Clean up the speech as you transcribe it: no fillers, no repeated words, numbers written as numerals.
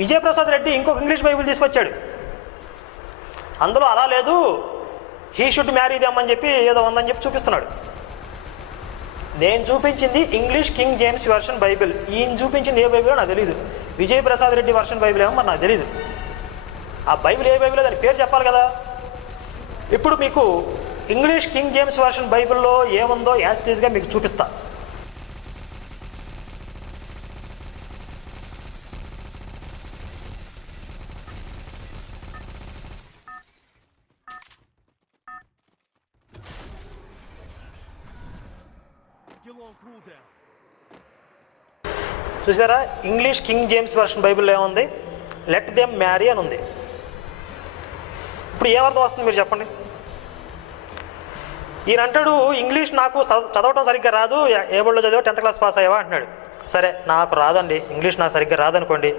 విజయప్రసాద్ రెడ్డి ఇంకొక English Bible తీసుకొచ్చాడు. అందులో అలా లేదు, హీ షుడ్ మ్యారీ దెమ్ అని చెప్పి ఏదో ఉందని చెప్పి చూపిస్తున్నాడు. నేను చూపించింది English king James version Bible. ఈయన చూపించింది ఏ బైబిలో నాకు తెలియదు. విజయప్రసాద్ రెడ్డి వర్షన్ బైబిల్ ఏమో మరి నాకు తెలియదు. ఆ బైబిల్ ఏ బైబిలో దాని పేరు చెప్పాలి కదా. ఇప్పుడు మీకు ఇంగ్లీష్ కింగ్ జేమ్స్ వెర్షన్ బైబిల్లో ఏముందో యాజ్ ఇట్ ఈజ్గా మీకు చూపిస్తా. చూసారా, ఇంగ్లీష్ కింగ్ జేమ్స్ వెర్షన్ బైబిల్లో ఏముంది? లెట్ దెమ్ మ్యారీ అని ఉంది. ఇప్పుడు ఏమర్థం వస్తుంది మీరు చెప్పండి? ఈయన అంటాడు ఇంగ్లీష్ నాకు చదవటం సరిగ్గా రాదు, ఏ బోర్డులో చదివా 10th క్లాస్ పాస్ అయ్యావా అంటున్నాడు. సరే, నాకు రాదండి ఇంగ్లీష్, నాకు సరిగ్గా రాదనుకోండి,